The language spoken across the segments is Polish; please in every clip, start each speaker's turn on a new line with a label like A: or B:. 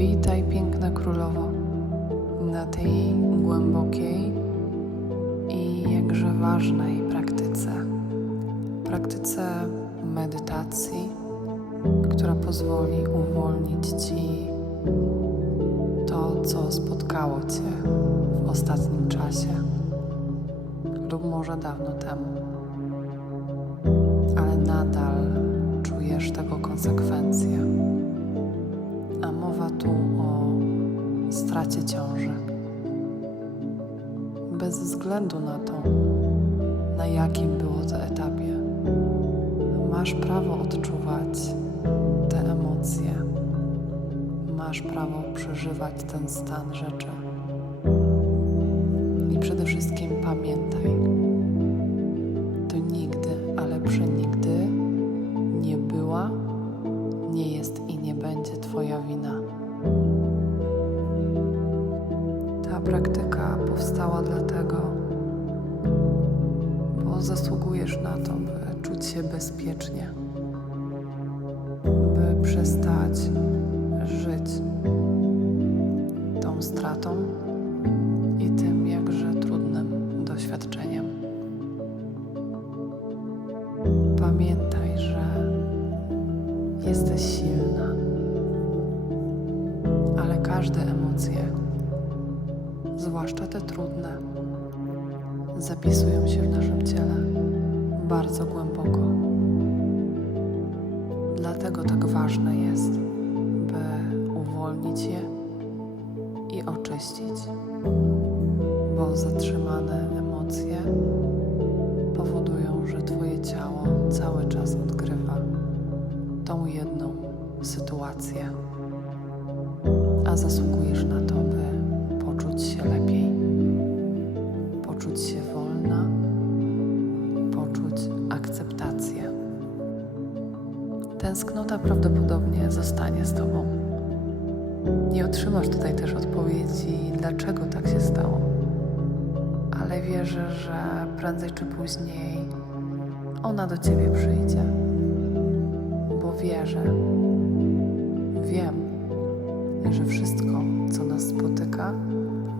A: Witaj, piękna królowo, na tej głębokiej i jakże ważnej praktyce. Praktyce medytacji, która pozwoli uwolnić Ci to, co spotkało Cię w ostatnim czasie, lub może dawno temu, ale nadal czujesz tego konsekwencje. Stracie ciąży. Bez względu na to, na jakim było to etapie, masz prawo odczuwać te emocje. Masz prawo przeżywać ten stan rzeczy. Trudne, zapisują się w naszym ciele bardzo głęboko. Dlatego tak ważne jest, by uwolnić je i oczyścić, bo zatrzymane emocje powodują, że Twoje ciało cały czas odgrywa tą jedną sytuację, a zasługujesz na to, by poczuć się lepiej, Tęsknota prawdopodobnie zostanie z Tobą. Nie otrzymasz tutaj też odpowiedzi, dlaczego tak się stało, ale wierzę, że prędzej czy później ona do Ciebie przyjdzie, bo wierzę, wiem, że wszystko, co nas spotyka,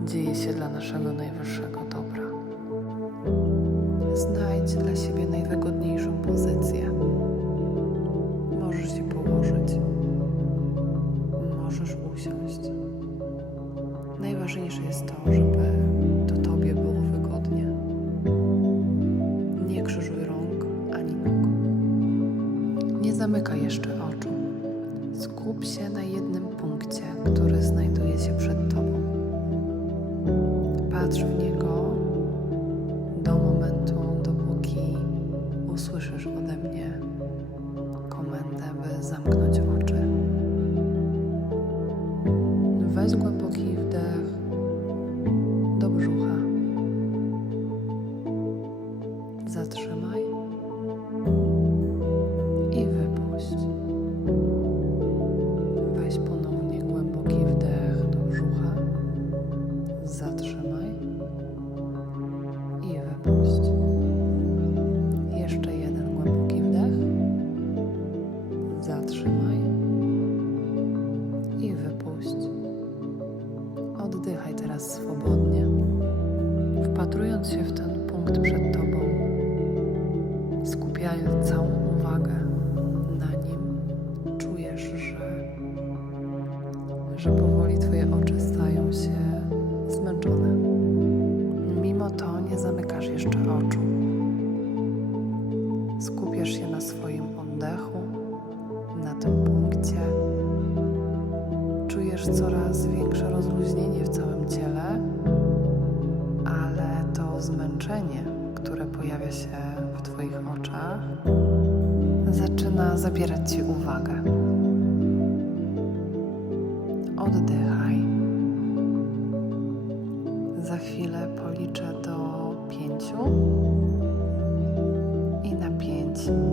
A: dzieje się dla naszego najwyższego dobra. Znajdź dla siebie najwygodniejszą pozycję. Możesz się położyć,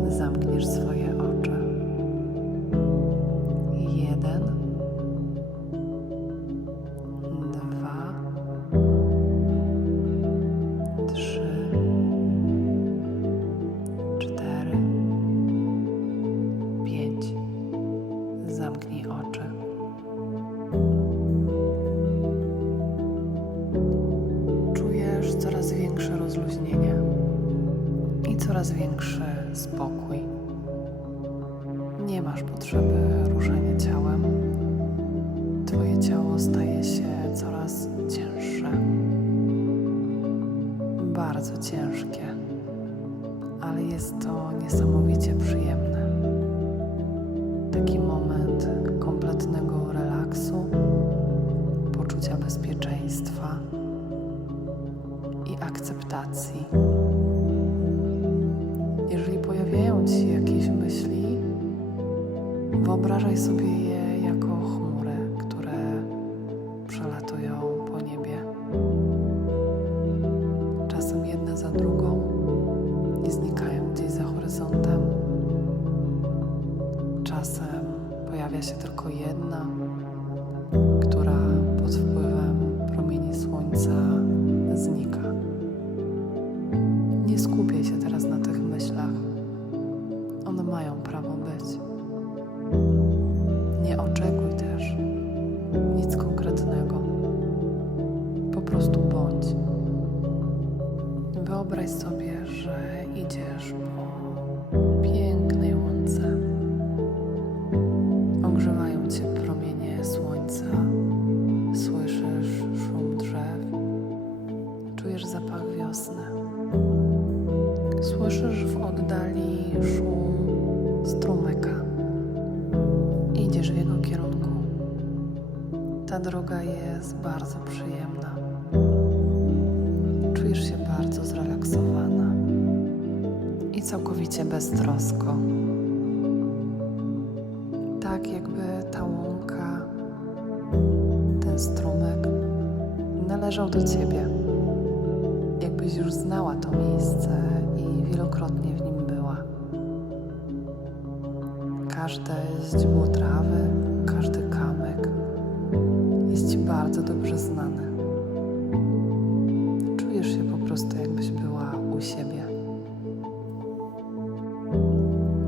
A: zamkniesz swoje Czasem pojawia się tylko jedna, która pod wpływem promieni słońca znika. Nie skupiaj się teraz na tych myślach. One mają prawo być. Wiosny. Słyszysz w oddali szum strumyka. Idziesz w jego kierunku. Ta droga jest bardzo przyjemna. Czujesz się bardzo zrelaksowana i całkowicie beztrosko. Tak jakby ta łąka, ten strumyk należał do ciebie. Już znała to miejsce i wielokrotnie w nim była. Każde źdźbło trawy, każdy kamyk jest ci bardzo dobrze znany. Czujesz się po prostu, jakbyś była u siebie.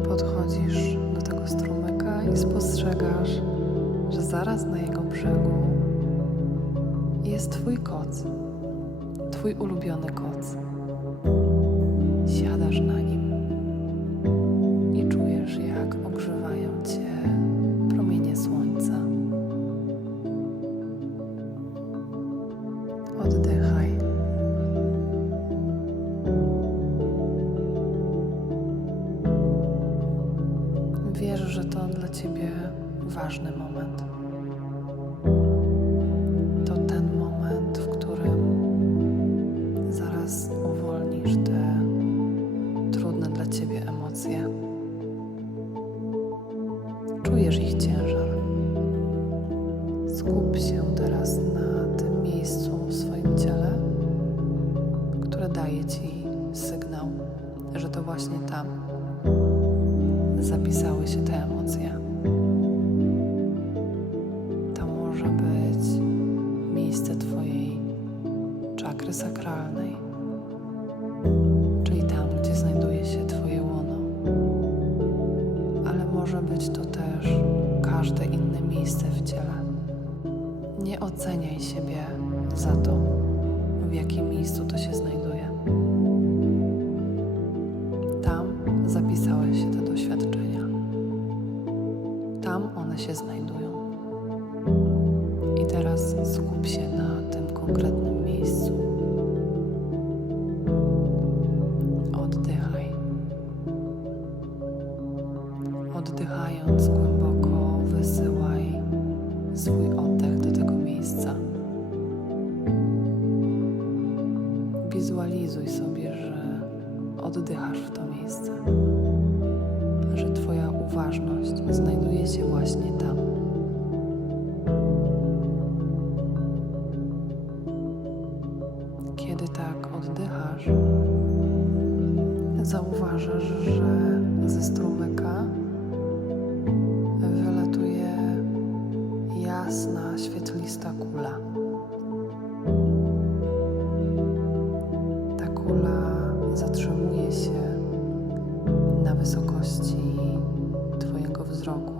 A: Podchodzisz do tego strumyka i spostrzegasz, że zaraz na jego brzegu jest twój koc, twój ulubiony koc. Siadasz na nim i czujesz, jak ogrzewają cię promienie słońca. Oddychaj. Wiesz, że to dla ciebie ważny moment. Sakralnej, czyli tam, gdzie znajduje się Twoje łono, ale może być to też każde inne miejsce w ciele. Nie oceniaj siebie za to, w jakim miejscu to się znajduje. Wysokości Twojego wzroku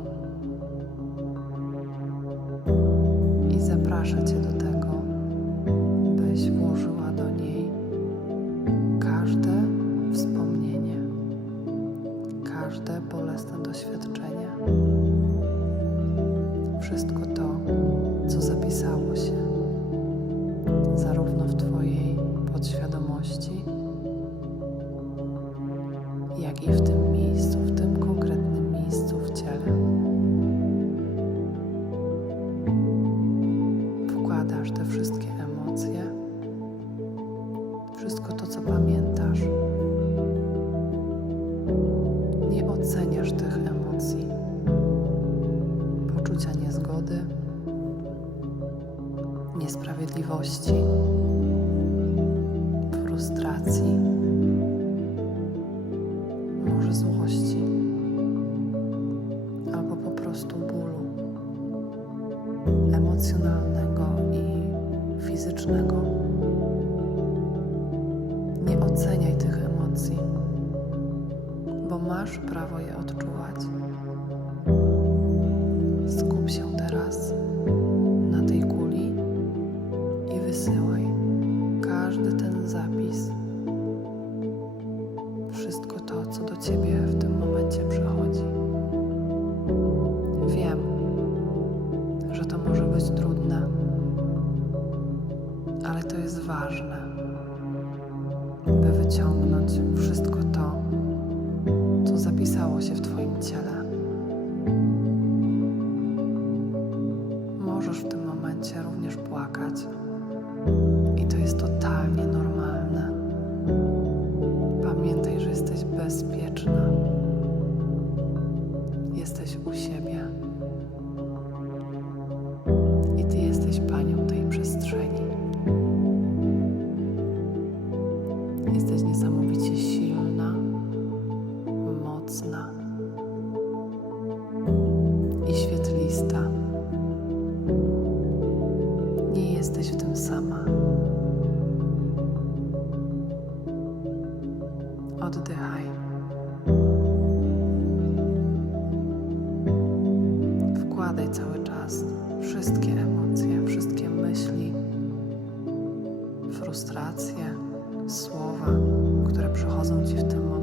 A: wszystko to, co pamiętasz. Nie oceniasz tych emocji, poczucia niezgody, niesprawiedliwości, bezpieczna. Frustracje, słowa, które przychodzą ci w tym momencie.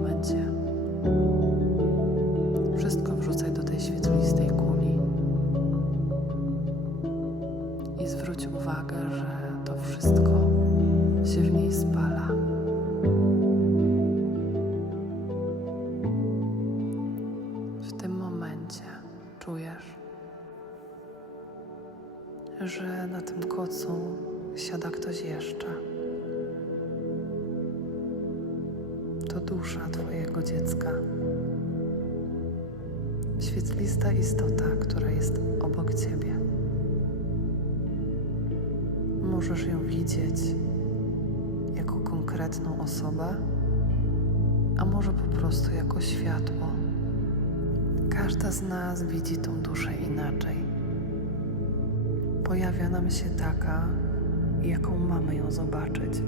A: Świetlista istota, która jest obok Ciebie. Możesz ją widzieć jako konkretną osobę, a może po prostu jako światło. Każda z nas widzi tą duszę inaczej. Pojawia nam się taka, jaką mamy ją zobaczyć.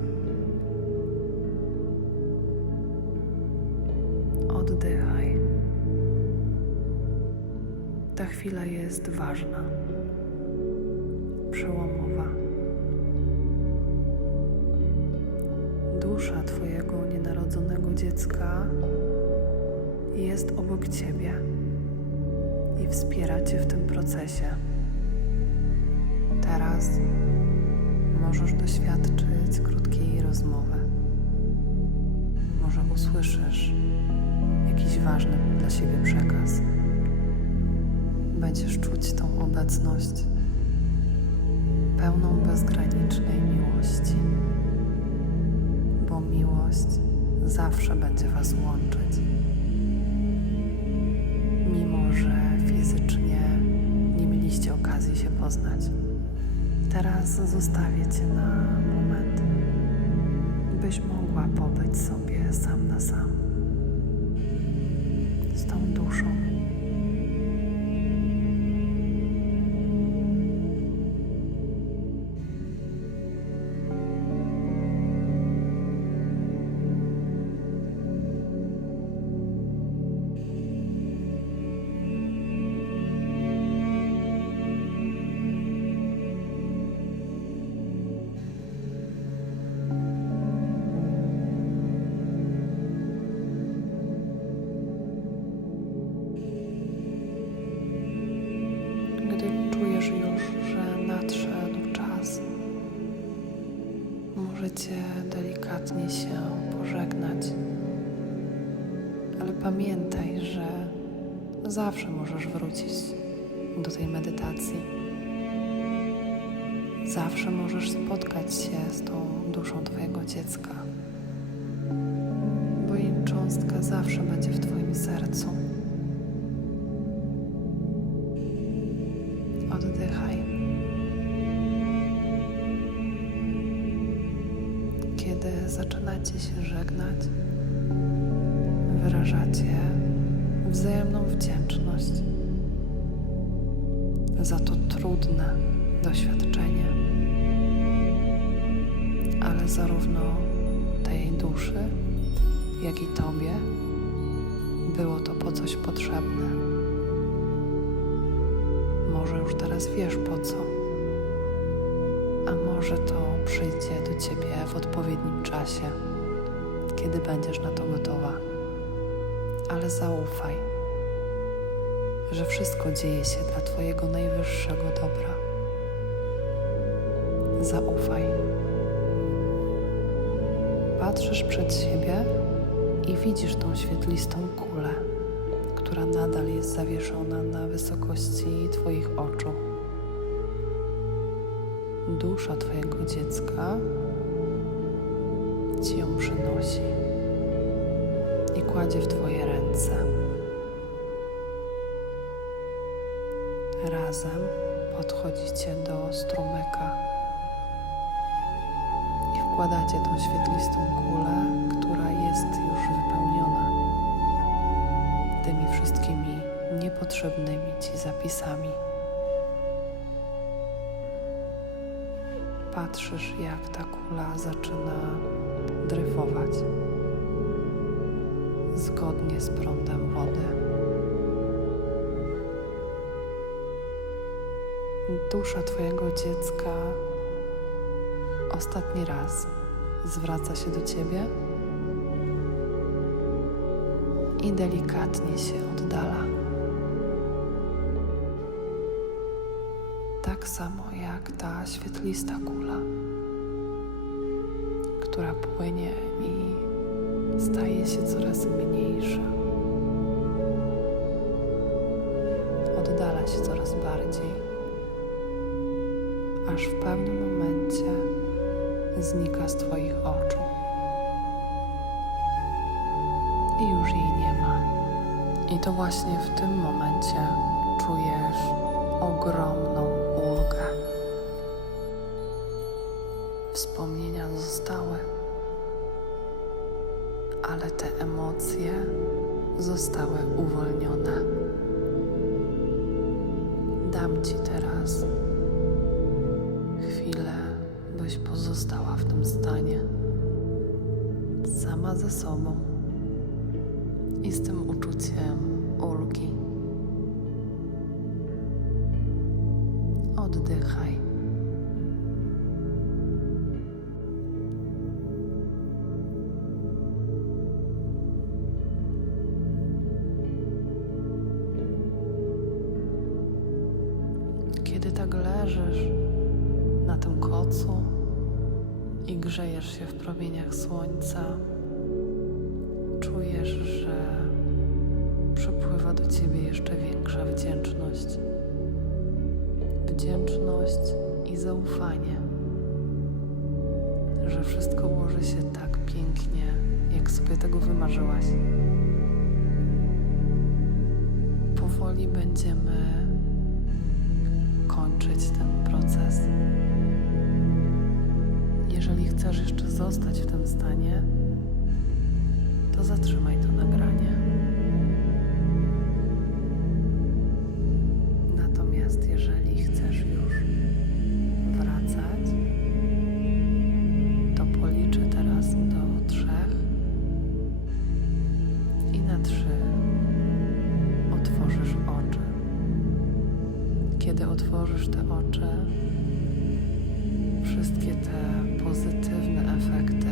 A: Ta chwila jest ważna, przełomowa. Dusza Twojego nienarodzonego dziecka jest obok Ciebie i wspiera Cię w tym procesie. Teraz możesz doświadczyć krótkiej rozmowy. Może usłyszysz jakiś ważny dla siebie przekaz. Będziesz czuć tą obecność pełną bezgranicznej miłości, bo miłość zawsze będzie Was łączyć. Mimo, że fizycznie nie mieliście okazji się poznać. Teraz zostawię Cię na moment, byś mogła pobyć sobie sam na sam z tą duszą. Możecie delikatnie się pożegnać, ale pamiętaj, że zawsze możesz wrócić do tej medytacji. Zawsze możesz spotkać się z tą duszą Twojego dziecka, bo jej cząstka zawsze będzie w Twoim sercu. Się żegnać, wyrażacie wzajemną wdzięczność za to trudne doświadczenie, ale zarówno tej duszy, jak i Tobie było to po coś potrzebne. Może już teraz wiesz po co, a może to przyjdzie do Ciebie w odpowiednim czasie, kiedy będziesz na to gotowa. Ale zaufaj, że wszystko dzieje się dla Twojego najwyższego dobra. Zaufaj. Patrzysz przed siebie i widzisz tą świetlistą kulę, która nadal jest zawieszona na wysokości Twoich oczu. Dusza Twojego dziecka Ci ją przynosi i kładzie w Twoje ręce. Razem podchodzicie do strumyka i wkładacie tą świetlistą kulę, która jest już wypełniona tymi wszystkimi niepotrzebnymi Ci zapisami. Patrzysz, jak ta kula zaczyna dryfować zgodnie z prądem wody. Dusza Twojego dziecka ostatni raz zwraca się do Ciebie i delikatnie się oddala. Tak samo jak ta świetlista kula, która płynie i staje się coraz mniejsza. Oddala się coraz bardziej, aż w pewnym momencie znika z Twoich oczu i już jej nie ma. I to właśnie w tym momencie czujesz ogromną emocje zostały uwolnione. Dam Ci teraz chwilę, byś pozostała w tym stanie, sama ze sobą i z tym uczuciem ulgi. Oddychaj. Wdzięczność. Wdzięczność i zaufanie, że wszystko ułoży się tak pięknie, jak sobie tego wymarzyłaś. Powoli będziemy kończyć ten proces. Jeżeli chcesz jeszcze zostać w tym stanie, to zatrzymaj to nagranie. otworzysz te oczy, wszystkie te pozytywne efekty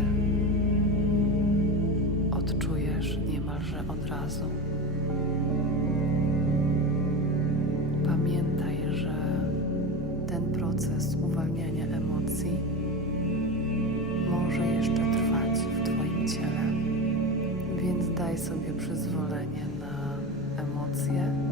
A: odczujesz niemalże od razu. Pamiętaj, że ten proces uwalniania emocji może jeszcze trwać w Twoim ciele, więc daj sobie przyzwolenie na emocje.